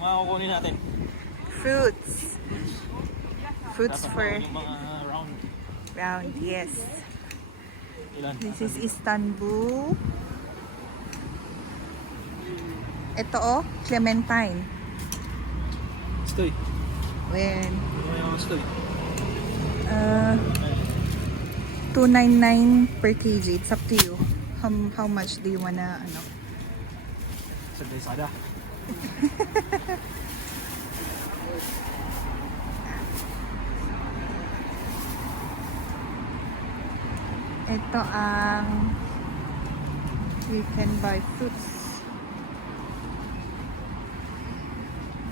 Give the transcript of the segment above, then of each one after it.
mga kukunin natin? Fruits. Fruits Dapat for yung mga round. round, yes. Ilan? This is Istanbul. Ito oh, clementine. Stoy. When Ano yung stoy? 299 per kg. It's up to you. How much do you wanna ano? Sa Desada. Ito ang you can buy fruits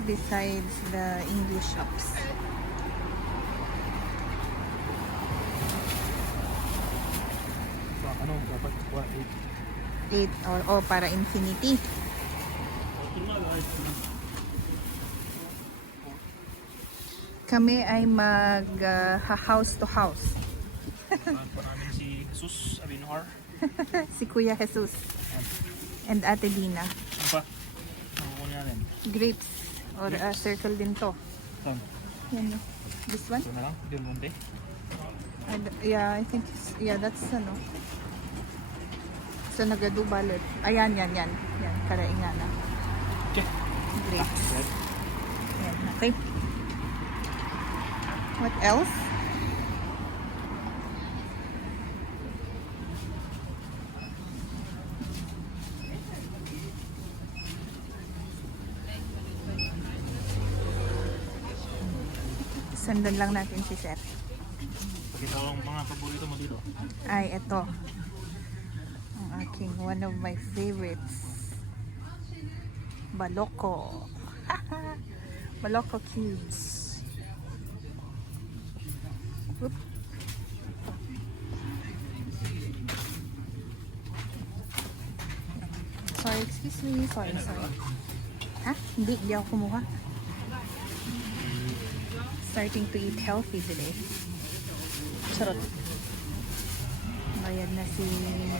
besides the English shops. Ano? Dapat 8 or para infinity. Kami ay mag house to house. pa namin si Jesus Abinhar. Si Kuya Jesus and Ate Dina. Ano pa? Ano kukunin natin? Grapes or circle din to. Saan? Yan no. This one? Ito na lang? Del Monte? Yeah, I think that's ano. So nagadu balot. Ayan, yan. Yan, karaingan na. Okay. Grapes. Right. Yan, okay. What else? Sundan lang natin si Sir. Pakita ko ang mga paborito mo dito. Ay, ito. Ang aking one of my favorites. Baloko. Baloko cubes. Oop. Sorry, excuse me. Sorry. Ha? Hindi ako kumuha. Starting to eat healthy today. Charot. Bayad na si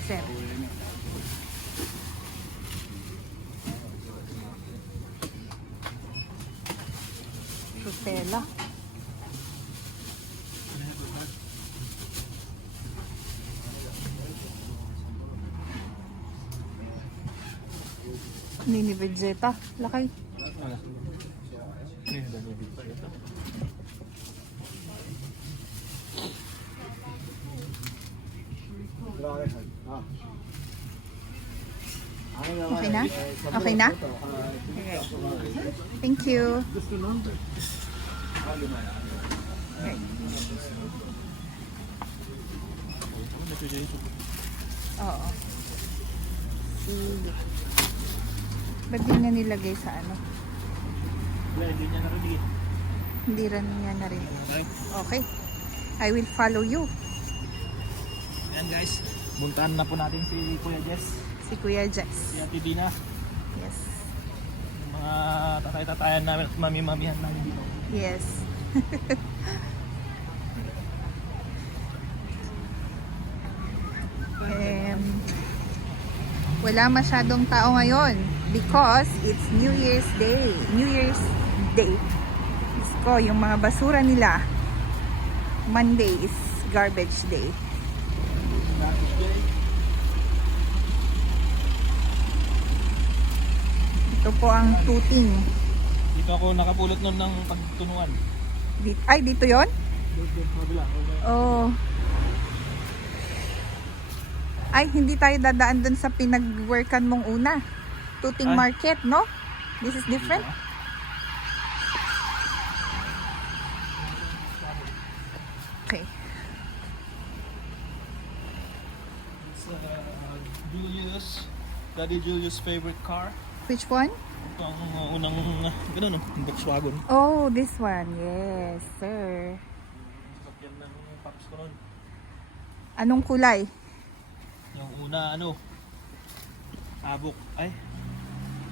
Sir. Frutella. Mini Vegeta. Lakay. Wala. Hindi na dito. Okay na? Okay na? Okay. Thank you. Okay. Oo. Sige. Ba't di na nilagay sa ano? Hindi niya narinig. Hindi rin niya na rin. Okay. I will follow you. Ayan guys. Buntahan na po natin si Kuya Jess. Si Kuya Jess. Si Ate Dina. Yes. Yung mga tatay-tatayan namin at mami-mamihan namin dito. Yes. Wala masyadong tao ngayon because it's New Year's Day. New Year's Day. Ko yung mga basura nila. Monday is garbage day. Ito po ang tuting. Dito ako nakapulot nun ng pagtunuan. Ay, dito yon? Oh. Ay, hindi tayo dadaan dun sa pinag-workan mong una. Tuting market, no? This is different. Okay. It's Daddy Julius' favorite car. Which one? Ito ang unang ganun, Volkswagen. Oh, this one. Yes, sir. Sakyan ng paps ko nun. Anong kulay? Yung una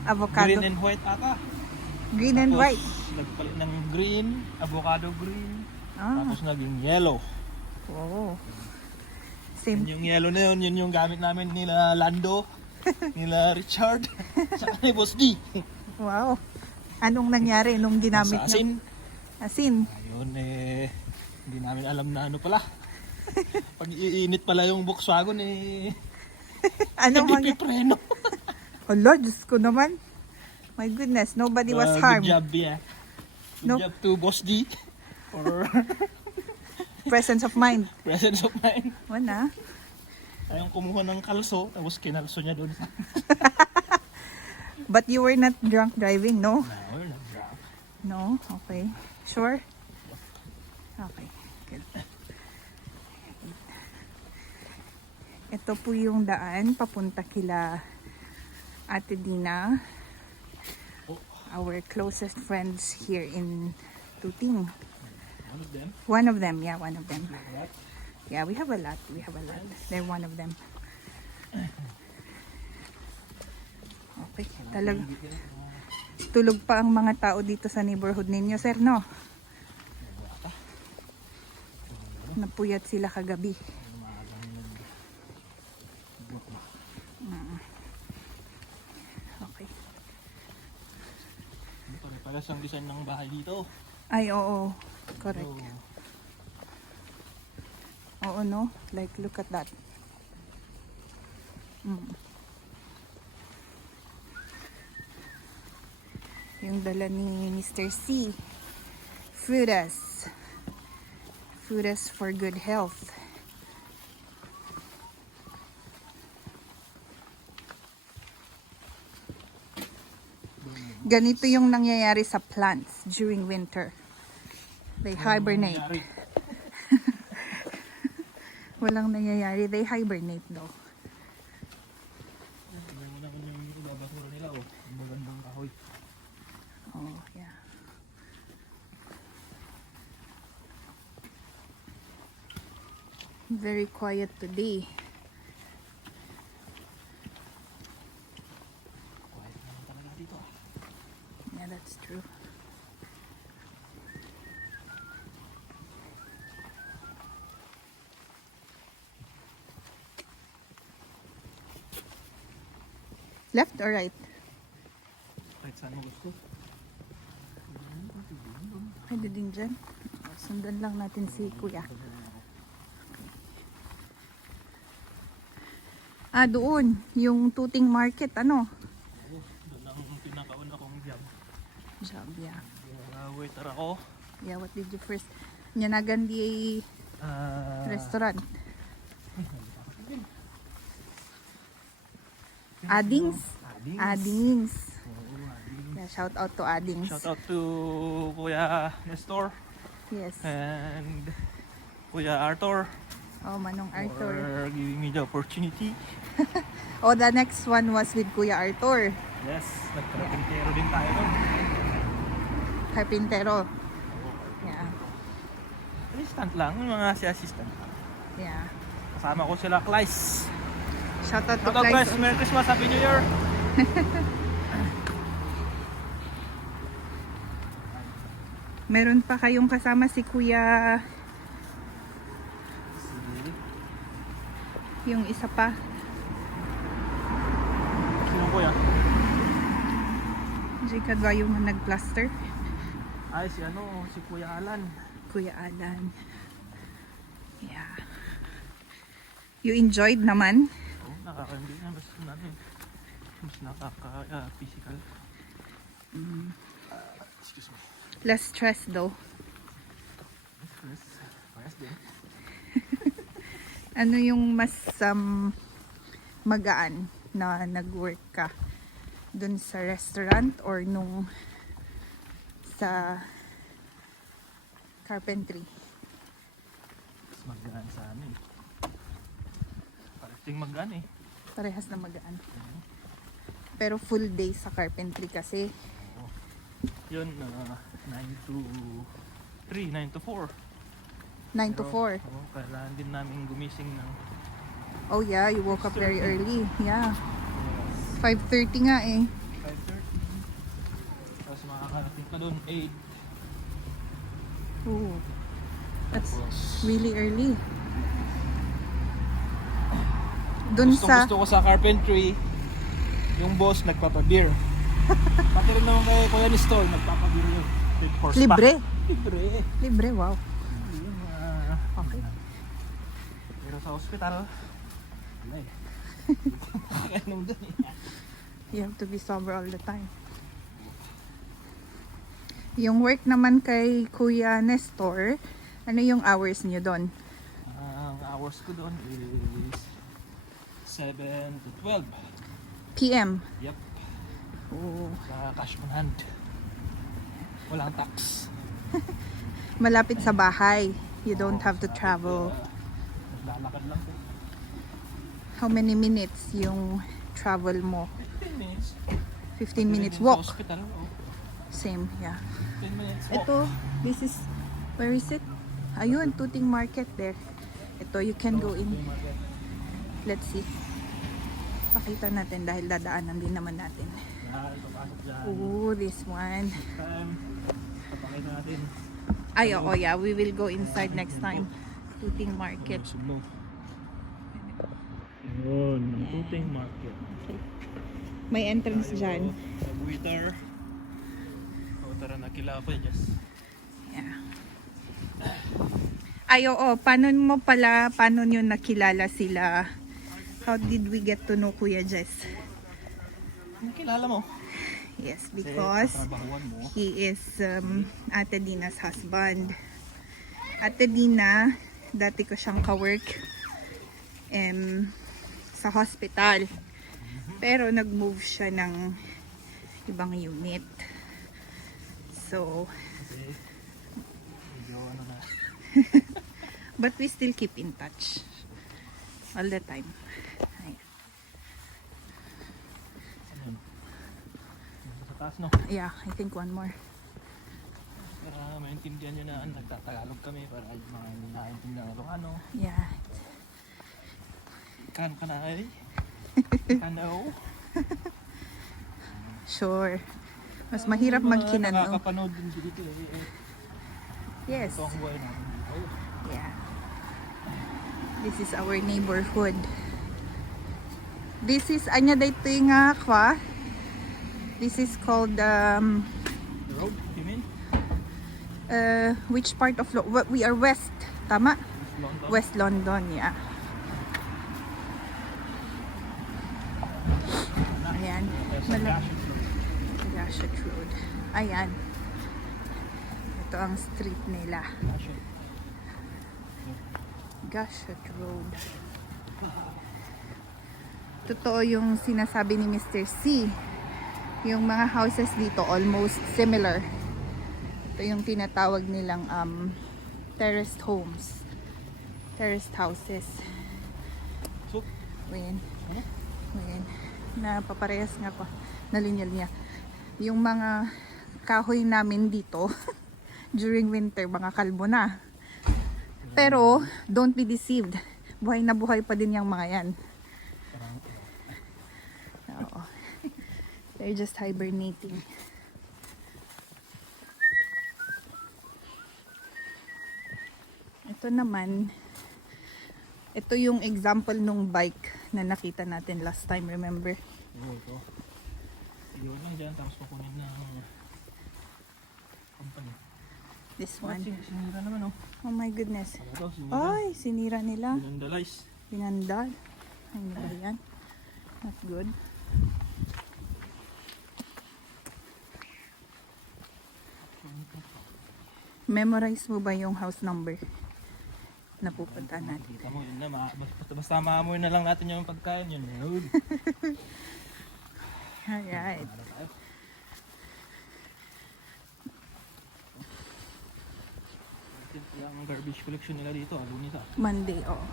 Avocado. green and white ata. Green and Tapos, white. nagpalit ng green, avocado green. Ah. Tapos naging yellow. Oh. Same. Yung yellow na yun yung gamit namin nila Lando, nila Richard, saka ni Boss D. Wow. Anong nangyari nung ginamit Sa nyo? asin. Asin. Ayun hindi namin alam na ano pala. Pag iinit pala yung Volkswagen Ano hindi mga... pipreno. Hala, Diyos ko naman. My goodness, nobody was harmed. Good job, yeah. Good No. job to Boss D. For Presence of mind. presence of mind. Wala. Ayun kumuha ng kalso, tapos kinalso niya doon. But you were not drunk driving, no? No, we're not drunk. No? Okay. Sure? Okay. Good. Ito po yung daan papunta kila Ate Dina, our closest friends here in Tuting. One of them. One of them, yeah, one of them. What? Yeah, we have a lot. They're one of them. Okay, tulog pa ang mga tao dito sa neighborhood ninyo, sir, no? Napuyat sila kagabi. Okay. Pare-pares ang design ng bahay dito. Ay, oo. Correct. So, Oo, no? Like, look at that. Yung dala ni Mr. C. Frutas. Frutas for good health. Ganito yung nangyayari sa plants during winter. They hibernate. nangyari. Walang nangyayari. They hibernate though. Tingnan mo naman yung ibabasura nila, oh. Ang magandang kahoy. Oh, yeah. Very quiet today. Quiet naman talaga dito. Yeah, that's true. Left or right? Kahit saan mo gusto. Pwede din dyan. Sundan lang natin si Kuya. Ah, doon. Yung Tuting Market, ano? Oo, doon ang pinakauna kong job. Job, yeah. Waiter ako. Yeah, what did you first? Nyanagan di restaurant. Adings? Adings. Yeah, shout out to Adings. Shout out to Kuya Nestor Yes. and Kuya Arthur Oh, Manong Arthur. for giving me the opportunity. Oh, the next one was with Kuya Arthur. Yes, nagkarapintero din tayo doon. Carpintero. Yeah. Assistant lang, yung mga si assistant. Yeah. Kasama ko sila, Clyce. Shout out to Shout out, Clyce. Clyde. Merry Christmas, Happy New Year. Meron pa kayong kasama si Kuya, yung isa pa. Sino Kuya? Si Kadwa yung nag-plaster. Ay, si Kuya Alan. Kuya Alan. Yeah. You enjoyed naman? Oh, nakakandi na. Mas nakaka-physical. Excuse me. Less stress though. Yes, yes din. Ano yung mas magaan na nag-work ka? Dun sa restaurant or nung sa carpentry? Mas magaan sa amin. Parating magaan eh. Parehas na magaan. Pero full day sa carpentry kasi. Yun, 9 to 3, 9 to 4. 9 to 4. Kailangan din namin gumising ng Oh yeah, you woke up very early. Yeah. 5:30 nga eh. 5:30. Tapos makakarating pa doon 8. Ooh. That's Tapos, really early. Dun sa gusto ko sa carpentry, yung boss nagpapa-beer. Pati rin naman kay Kuya Nestor, nagpapabili yung big horse pa. Libre. Libre. Libre, wow. Yung, Okay. pero sa hospital, wala eh. Kainom dun eh. You have to be sober all the time. Yung work naman kay Kuya Nestor, ano yung hours niyo doon? Ang hours ko doon is 7 to 12. PM. Yep. Oo. Sa cash on hand. Walang tax. Malapit sa bahay. You don't have to travel. Naglalakad lang po. How many minutes yung travel mo? 15 minutes. 15 minutes Sa walk. hospital, oh. Same, yeah. 10 minutes walk. Ito, this is, where is it? Ayun, Tuting Market there. Ito, you can go in. Let's see. Pakita natin dahil dadaanan din naman natin. Yan, papasok dyan. Oh, this one. Time. Papakita natin. Ay, oo, yeah. We will go inside next time. Tuting Market. Sublo. Yun, ang Tuting Market. May entrance dyan. Sa waiter. O tara na kila pa just. Yeah. Ay, oo. Paano nyo nakilala sila? How did we get to know Kuya Jess? Nakilala mo? Yes, because Katrabahuan mo. he is Ate Dina's husband. Ate Dina, dati ko siyang ka-work sa hospital. Pero nag-move siya ng ibang unit. So, Okay. Medyo ano na. but we still keep in touch all the time. Ayan. Ano yun? Sa taas no? Yeah, I think one more. Para maintindihan nyo na nagtatagalog kami para yung mga hindi nakaintindihan ng ano. Yeah. Kan ka na eh. Ano? Sure. Mas mahirap magkinano. Nakakapanood din dito eh. Yes. Ito ang buhay namin dito. Yeah. This is our neighborhood. This is anya dito nga kwa. This is called The road, you mean? which part of we are west, tama? London. West London, yeah. Ayan. Sa Gratiot Road. Gratiot Road. Ayan. Ito ang street nila. Gratiot. Gratiot Road. Totoo yung sinasabi ni Mr. C. Yung mga houses dito almost similar. Ito yung tinatawag nilang terraced homes. Terraced houses. So, Ayan. ano? Ayan. Napaparehas nga pa. Nalinyal niya. Yung mga kahoy namin dito during winter, mga kalbo na. Pero, don't be deceived. Buhay na buhay pa din yung mga yan. Parang, Oo. They're just hibernating. Ito naman, ito yung example nung bike na nakita natin last time, remember? ito. Iyon lang dyan, tapos kukunin ng company. This one. Sinira naman oh. Oh my goodness. Ano to? Sinira. Ay, sinira nila. Vandalize. Pinandal. Ano ba yan? Not good. Memorize mo ba yung house number na pupunta natin? Kita mo yun na, basta maamoy na lang natin yung pagkain yun. Yun. Alright. Ano tayo? Yung garbage collection nila dito, Lunes ah. Monday, oh.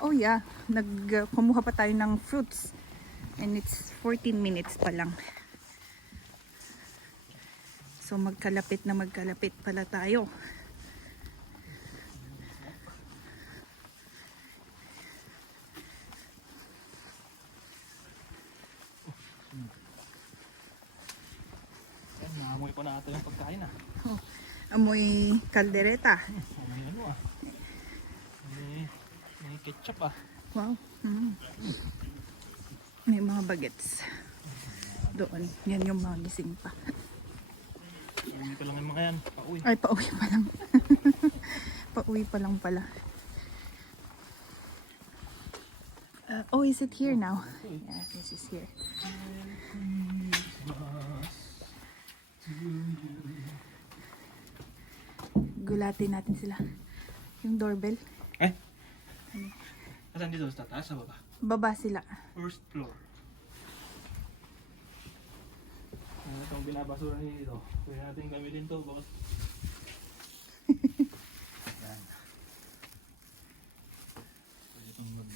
Oh yeah, kumuha pa tayo ng fruits. And it's 14 minutes pa lang. So magkalapit pala tayo. Naamoy pa natin yung pagkain ah. Amoy kaldereta. May ano ah. May ketchup ah. Wow. May mga bagets. Doon. Yan yung mga gising pa. Uwi pa lang yung mga yan. Pauwi. Ay, pauwi pa lang. Pauwi pa lang pala. Oh, is it here now? Yeah, this is here. Gulatin natin sila. Yung doorbell. Eh? Asan dito? Sa taas? Sa baba? Baba sila. First floor. Ano itong binabasura niyo dito? Pwede natin gamitin to, boss. Yan. Pwede itong mag...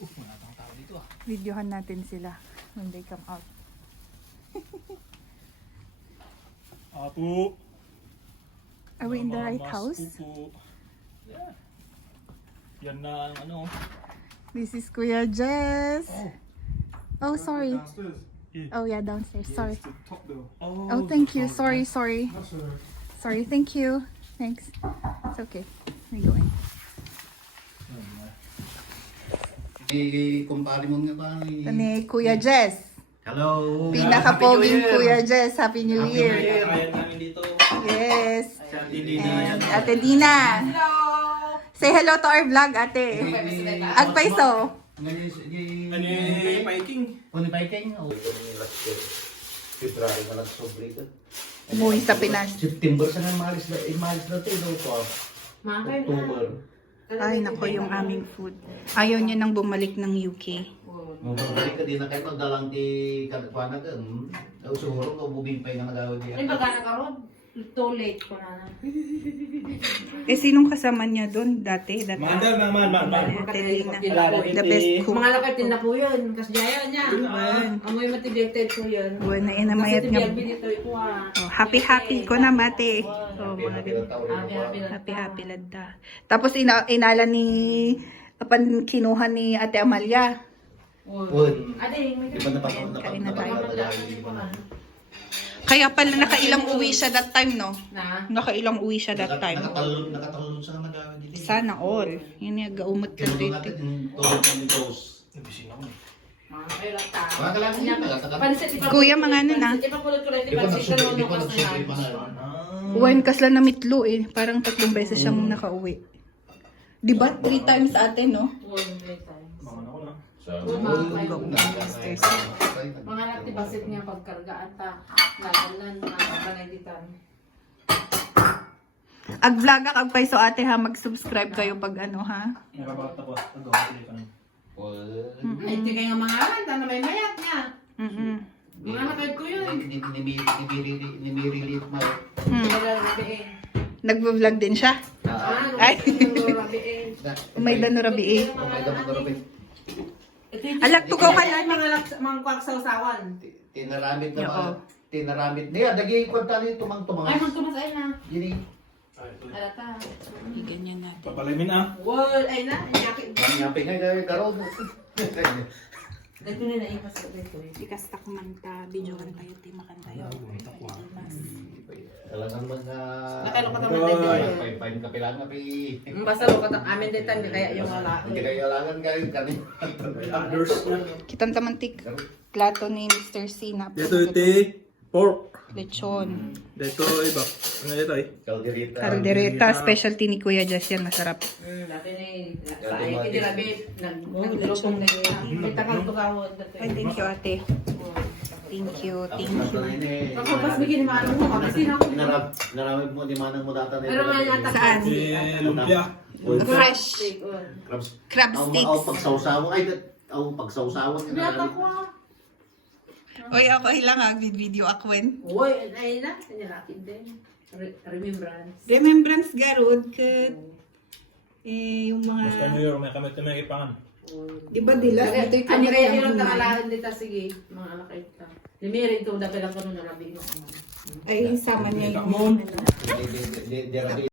wala tayong tao dito ah. Videohan natin sila when they come out. Apo! Are we in the Mga right mas house? pupo. Yeah. Yan na ang ano. This is Kuya Jess. Oh, sorry. Downstairs. Oh, yeah, downstairs. Sorry. It's the top though. Oh, thank you. Sorry. That's Sorry, thank you. Thanks. It's okay. We're going. Kumpare mo nga ba? Ito ni Kuya Jess. Hello! Pinakapoging Kuya Jess. Happy New Happy Year. New Year. Kaya namin dito. Yes. Hindi And Ate Dina. Say hello to our vlog, Ate. Agpaiso. Ano yung Viking? Kung ni Viking? Oh. February na nagsobre ito. Umuwi sa Pinas. September sa nga malis na ito po. October. Ay, nako yung aming food. Ayaw niya nang bumalik ng UK. Mabalik ka din na kayo dalang di kalakwana ka. Daw suhurong o bubing pa yung nagawin niya. Ay, baga nakaroon. Too late ko na. Eh, sinong kasama niya doon dati? Mandal naman, man. Ate Lina. The best cook. Mga lakad na po yun. Kasi yayan niya. Ayan. Amoy motivated po yun. Buwan na inamayat Kasi nga. tibiyag binito ito ah. Oh, happy ko na, mate. Oh, mga ganun. Happy ladda. Tapos inala ni kapan kinuha ni Ate Amalia. Wood. Ate, may Di ba Kain na tayo. napapagod? Kaya pala nakailang uwi siya that time, no? na. Nakailang uwi siya that time. Nakatalon sa nagawin dito. Sana all. Yun yung gaumot ka Tinulong dito. natin yung tulog ng toast. Nabising ako eh. Mga kayo lang ta. Mga kailangan niya, nagatakan. Pansit, ipapulit- Kuya, mga ano na? pansit, Ipapulot ko lang Di yung ba pansit nagsubre? na Di ba nunukas na nagsubre yan. pa na? Uwan kas lang na mitlo eh. Parang 3 beses siyang nakauwi. Di ba? 3 times ate, no? Mga ako na. Mga nagtibasit niya pagkargaan ta. Lagalan na panayditan. Ag-vlog ak paiso ate ha. Mag-subscribe kayo pag ano ha. Nakapagtapos. Nag-gawin ka na. Ay, hindi kayo mga alanta na may mayat niya. Mga nakad ko yun. Nimirilit mo. Nalalabiin. Nag-vlog din siya. Ay. Nalalabiin. May danurabi eh. Oh my God, magkarapit. Alak to go ka Ay, lang. mga kwaksaw-sawan. Tinaramit na Oo. ba? Tinaramit. Niya, dagi kwanta ni tumang-tumang. Ay, magtumas ay na. Yun Alata. Ganyan natin. Papalamin ah. Wall, ay na. Yakit. Ngapin nga gawin karon. Dito na naipas ko dito eh. Ikastak man ta. Videoan tayo. Timakan tayo. Kailangan mga... Nakalo ka naman dito. Pain kapilan nga pi. Basta lo katang amin dito, hindi kaya yung wala. Hindi kayo alangan kayo kani. Others na. Kitang tamantik. Plato ni Mr. C na. Dito iti. Pork. Lechon. Dito iba. Ano ito eh? Kalderita. Caldereta. Specialty ni Kuya Jess yan. Masarap. Dati ni Pae, hindi rabi, naglulutong na yun. May takal to kawad. Ay, thank you ate. Thank you. Thank you. Ako, mas bigyan ni Manong mo, kasi na ako. Naramit mo di manang mo data Pero nga yung atak. Saan? Lumpia. Fresh. Crabs. Crab Ang sticks. pagsawsawan ay ang pagsawsawan. Hindi atak ko ah. Oy, ako ilang video akwen. Uy, ay na, nilakid din. Remembrance. Remembrance garod kat yung Basta mga New York, may kamit na may ipangan. di ba dila ito yung Ani kaya kamay yung ng takalahan dito, sige, mga anak ito. Limirin to, dapil lang ko nung narabi mo. ay sama niya yung Takmon. Derabi